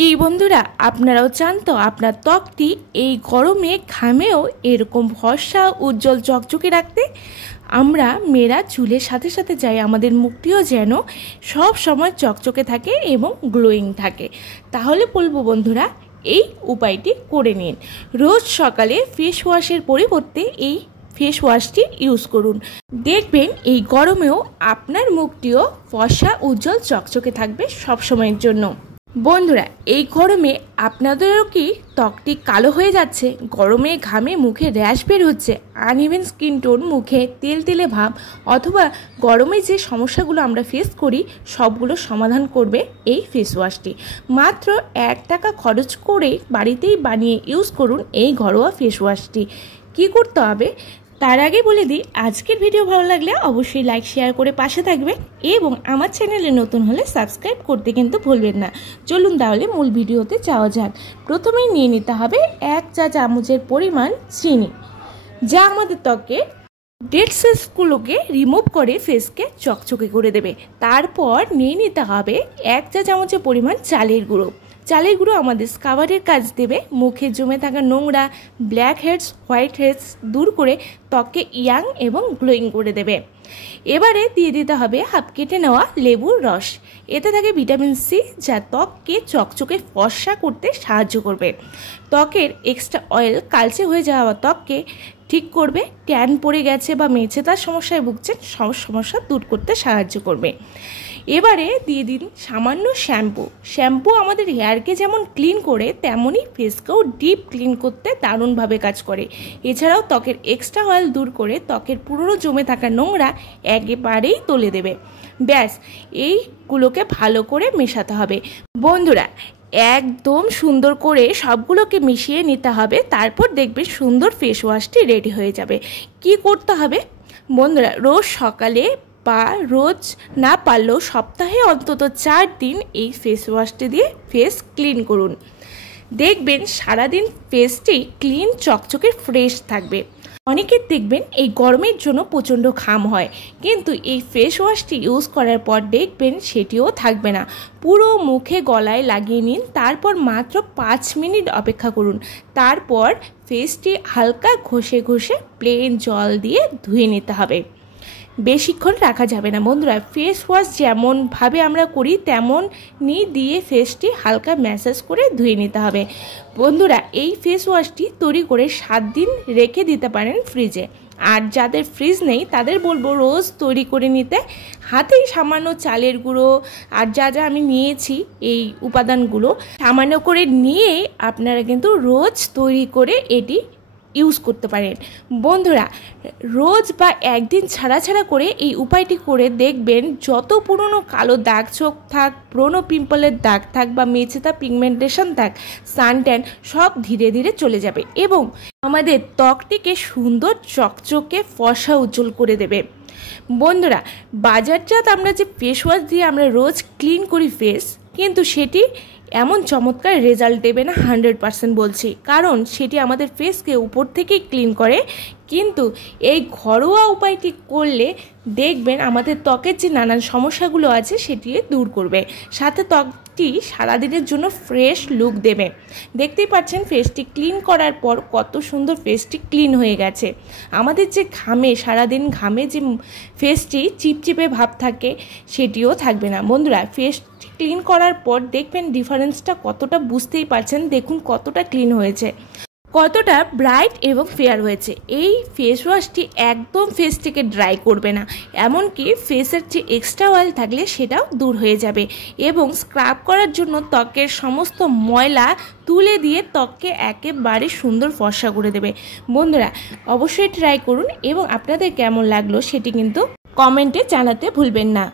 কি বন্ধুরা, আপনারাও চান তো আপনার ত্বকটি এই গরমে ঘামেও এরকম ফর্সা উজ্জ্বল চকচকে রাখতে? আমরা মেয়েরা চুলের সাথে সাথে যাই আমাদের মুখটিও যেন সব সময় চকচকে থাকে এবং গ্লোয়িং থাকে। তাহলে বলবো বন্ধুরা, এই উপায়টি করে নিন। রোজ সকালে ফেস ওয়াশের পরিবর্তে এই ফেস ওয়াশটি ইউজ করুন। দেখবেন এই গরমেও আপনার মুখটিও ফর্সা উজ্জ্বল চকচকে থাকবে সব সময়ের জন্য। বন্ধুরা, এই গরমে আপনাদেরও কি ত্বকটি কালো হয়ে যাচ্ছে? গরমে ঘামে মুখে র্যাশ বের হচ্ছে, আনইভেন স্কিন টোন, মুখে তেলতেলে ভাব, অথবা গরমে যে সমস্যাগুলো আমরা ফেস করি সবগুলো সমাধান করবে এই ফেস ওয়াশটি। মাত্র 1 টাকা খরচ করে বাড়িতেই বানিয়ে ইউজ করুন এই ঘরোয়া ফেস ওয়াশটি। কী করতে হবে তার আগে বলে দিই, আজকের ভিডিও ভালো লাগলে অবশ্যই লাইক শেয়ার করে পাশে থাকবেন এবং আমার চ্যানেলে নতুন হলে সাবস্ক্রাইব করতে কিন্তু ভুলবেন না। চলুন তাহলে মূল ভিডিওতে যাওয়া যাক। প্রথমেই নিয়ে নিতে হবে 1 চা চামচের পরিমাণ চিনি, যা আমাদের ত্বকে ডেড সেলসগুলোকে রিমুভ করে ফেসকে চকচকে করে দেবে। তারপর নিয়ে নিতে হবে 1 চা চামচের পরিমাণ চালের গুঁড়ো। চালের গুঁড়ো আমাদের স্কাবারের কাজ দেবে, মুখে জমে থাকা নোংরা, ব্ল্যাক হেডস, হোয়াইট হেডস দূর করে ত্বককে ইয়াং এবং গ্লোয়িং করে দেবে। এবারে দিয়ে দিতে হবে হাফ কেটে নেওয়া লেবুর রস। এতে থাকে ভিটামিন সি, যা ত্বককে চকচকে ফর্সা করতে সাহায্য করবে। ত্বকের এক্সট্রা অয়েল কালচে হয়ে যাওয়া ত্বককে ঠিক করবে। ট্যান পড়ে গেছে বা মেছেতার সমস্যায় ভুগছেন, সব সমস্যা দূর করতে সাহায্য করবে। এবারে দিয়ে দিন সামান্য শ্যাম্পু আমাদের হেয়ারকে যেমন ক্লিন করে তেমনই ফেসকেও ডিপ ক্লিন করতে দারুণভাবে কাজ করে। এছাড়াও ত্বকের এক্সট্রা অয়েল দূর করে ত্বকের পুরনো জমে থাকা নোংরা একেবারেই তুলে দেবে। ব্যাস, এইগুলোকে ভালো করে মেশাতে হবে। বন্ধুরা, একদম সুন্দর করে সবগুলোকে মিশিয়ে নিতে হবে। তারপর দেখবে সুন্দর ফেস ওয়াশটি রেডি হয়ে যাবে। কি করতে হবে বন্ধুরা, রোজ সকালে বা রোজ না পারলেও সপ্তাহে অন্তত 4 দিন এই ফেস ওয়াশটি দিয়ে ফেস ক্লিন করুন। দেখবেন সারাদিন ফেসটি ক্লিন চকচকে ফ্রেশ থাকবে। অনেকের দেখবেন এই গরমের জন্য প্রচণ্ড ঘাম হয়, কিন্তু এই ফেস ওয়াশটি ইউজ করার পর দেখবেন সেটিও থাকবে না। পুরো মুখে গলায় লাগিয়ে নিন, তারপর মাত্র 5 মিনিট অপেক্ষা করুন। তারপর ফেসটি হালকা ঘষে ঘষে প্লেন জল দিয়ে ধুয়ে নিতে হবে। বেশিক্ষণ রাখা যাবে না বন্ধুরা। ফেস ওয়াশ যেমনভাবে আমরা করি তেমনই দিয়ে ফেসটি হালকা ম্যাসাজ করে ধুয়ে নিতে হবে। বন্ধুরা, এই ফেস ওয়াশটি তৈরি করে 7 দিন রেখে দিতে পারেন ফ্রিজে। আর যাদের ফ্রিজ নেই তাদের বলবো রোজ তৈরি করে নিতে। হাতেই সামান্য চালের গুঁড়ো আর যা যা আমি নিয়েছি এই উপাদানগুলো সামান্য করে নিয়ে আপনারা কিন্তু রোজ তৈরি করে এটি ইউজ করতে পারেন। বন্ধুরা, রোজ বা একদিন ছাড়া ছাড়া করে এই উপায়টি করে দেখবেন যত পুরনো কালো দাগ ছোপ থাক, পুরনো পিম্পলের দাগ থাক বা মেছেতা পিগমেন্টেশন থাক, সানট্যান সব ধীরে ধীরে চলে যাবে এবং আমাদের ত্বকটিকে সুন্দর চকচকে ফর্সা উজ্জ্বল করে দেবে। বন্ধুরা, বাজারজাত আমরা যে ফেস ওয়াশ দিয়ে আমরা রোজ ক্লিন করি ফেস, কিন্তু সেটি এমন চমৎকার রেজাল্ট দেবে না 100% বলছি, কারণ সেটি আমাদের ফেসকে উপর থেকেই ক্লিন করে। কিন্তু এই ঘরোয়া উপায়টি করলে দেখবেন আমাদের ত্বকের যে নানান সমস্যাগুলো আছে সেটি দূর করবে, সাথে ত্বকটি সারাদিনের জন্য ফ্রেশ লুক দেবে। দেখতেই পাচ্ছেন ফেসটি ক্লিন করার পর কত সুন্দর ফেসটি ক্লিন হয়ে গেছে। আমাদের যে ঘামে, সারাদিন ঘামে যে ফেসটি চিপচিপে ভাব থাকে সেটিও থাকবে না। বন্ধুরা, ফেস ক্লিন করার পর দেখবেন ডিফারেন্সটা কতটা, বুঝতেই পারছেন। দেখুন কতটা ক্লিন হয়েছে, কতটা ব্রাইট এবং ফেয়ার হয়েছে। এই ফেস ওয়াশটি একদম ফেসটিকে ড্রাই করবে না, এমনকি ফেসের যে এক্সট্রা অয়েল থাকলে সেটাও দূর হয়ে যাবে এবং স্ক্রাব করার জন্য ত্বকের সমস্ত ময়লা তুলে দিয়ে ত্বককে একেবারে সুন্দর ফর্সা করে দেবে। বন্ধুরা, অবশ্যই ট্রাই করুন এবং আপনাদের কেমন লাগলো সেটি কিন্তু কমেন্টে জানাতে ভুলবেন না।